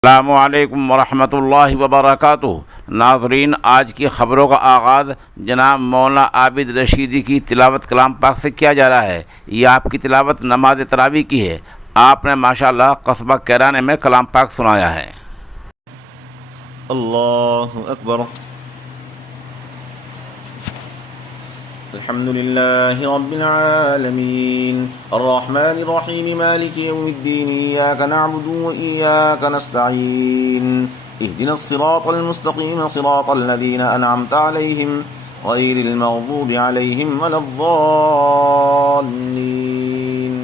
अस्सलामुअलैकुम वरहमतुल्लाहि वबरकातुहू। नाज़रीन, आज की ख़बरों का आगाज़ जनाब मौलाना आबिद रशीदी की तिलावत कलाम पाक से किया जा रहा है। ये आपकी तिलावत नमाज तरावी की है। आपने माशाअल्लाह कस्बा कैराने में कलाम पाक सुनाया है। अल्लाहु अकबर। अल्हम्दुलिल्लाहि रब्बिल आलमीन अर्रहमानिर रहीम मालिकि यौमिद्दीन इय्याका नअबुदु व इय्याका नस्तईन इहदिनस सिरातल मुस्तक़ीम सिरातल लज़ीना अनअमता अलैहिम गैरिल मग़ज़ूबि अलैहिम वलद्दाल्लीन।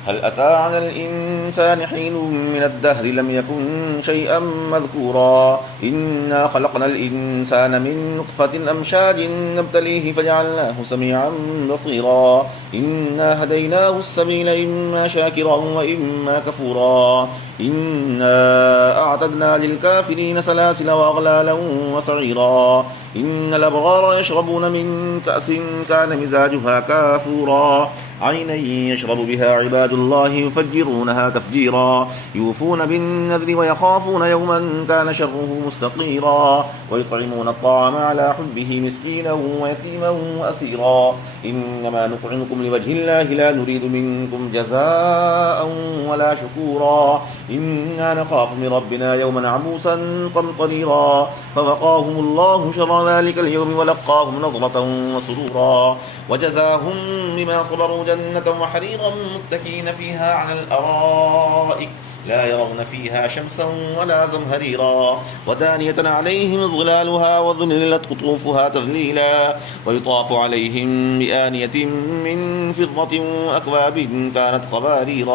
هل أتى على الإنسان حين من الدهر لم يكن شيئا مذكورا إنا خلقنا الإنسان من نطفة أمشاج نبتليه فجعلناه سميعا بصيرا إنا هديناه السبيل إما شاكرا وإما كفورا إنا أعتدنا للكافرين سلاسل وأغلالا وسعيرا إن الأبرار يشربون من كأس كان مزاجها كافورا عينا يشرب بها عباد الله يفجرونها تفجيرا يوفون بالنذر ويخافون يوما كان شره مستطيرا ويطعمون الطعام على حبه مسكينا ويتيما وأسيرا إنما نطعمكم لوجه الله لا نريد منكم جزاء ولا شكورا إنا نخاف من ربنا يوما عبوسا قمطريرا فوقاهم الله شر ذلك اليوم ولقاهم نظرة وسرورا وجزاهم بما صبروا جنة وحريرا متكئين فيها على الأرائك لا يرون فيها شمسا ولا زمهريرا ودانية عليهم ظلالها وذللت قطوفها تذليلا ويطاف عليهم بآنية من فضة وأكواب كانت قوارير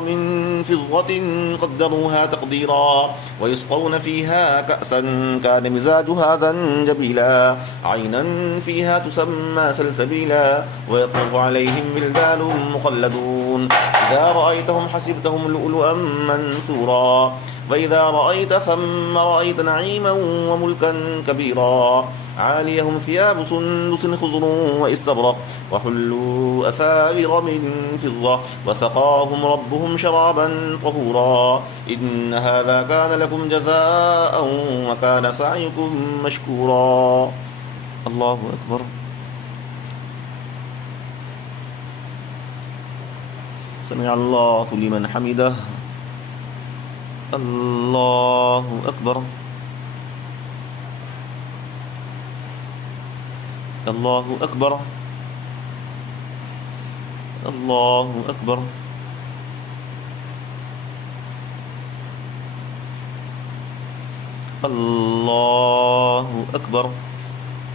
من فضة قدروها تقديرا ويسقون فيها كأسا كان مزاجها زنجبيلا عينا فيها تسمى سلسبيلا ويطوف عليهم بلدان مخلدون إذا رأيتهم حسبتهم لؤلؤا منثورا وإذا رأيت ثم رأيت نعيما وملكا كبيرا عاليهم ثياب سندس خضر واستبرق وحلوا أساور من فضة وسقاهم ربهم شرابا طهورا إن هذا كان لكم جزاء وكان سعيكم مشكورا. الله أكبر. سمع الله لمن حمده. الله أكبر. الله أكبر. الله أكبر. الله أكبر.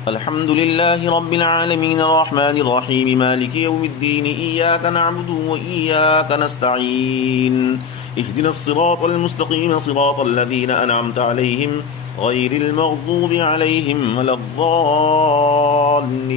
الحمد لله رب العالمين الرحمن الرحيم مالك يوم الدين إياك نعبد وإياك نستعين اهدنا الصراط المستقيم صراط الذين أنعمت عليهم غير المغضوب عليهم ولا الضالين.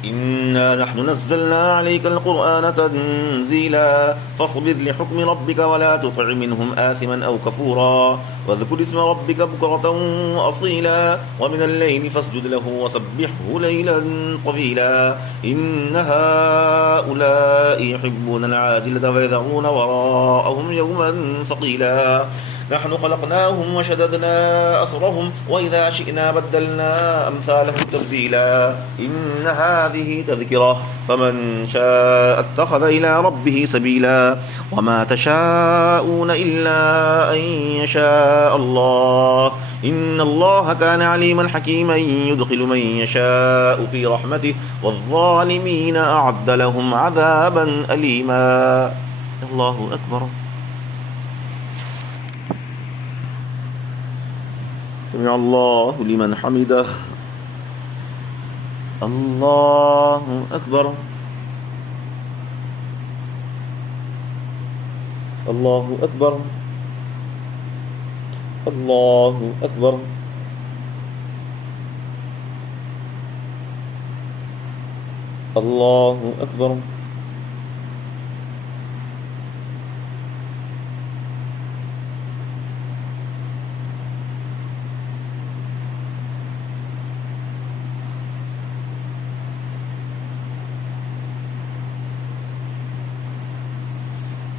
إنا نحن نزلنا عليك القرآن تنزيلا فاصبر لحكم ربك ولا تطع منهم آثما أو كفورا واذكر اسم ربك بكرة وأصيلا ومن الليل فاسجد له وسبحه ليلا طويلا إن هؤلاء يحبون العاجلة ويذرون وراءهم يوما ثقيلا نحن خلقناهم وشددنا أسرهم وإذا شئنا بدلنا أمثالهم تبديلا إن هذه تذكرة فمن شاء اتخذ إلى ربه سبيلا وما تشاءون إلا أن يشاء الله إن الله كان عليما حكيما يدخل من يشاء في رحمته والظالمين أعد لهم عذابا أليما. الله أكبر. سمع الله لمن حمده. الله أكبر. الله أكبر. الله أكبر. الله أكبر.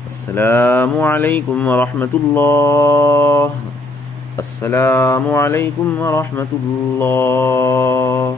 السلام عليكم ورحمة الله. السلام عليكم ورحمة الله.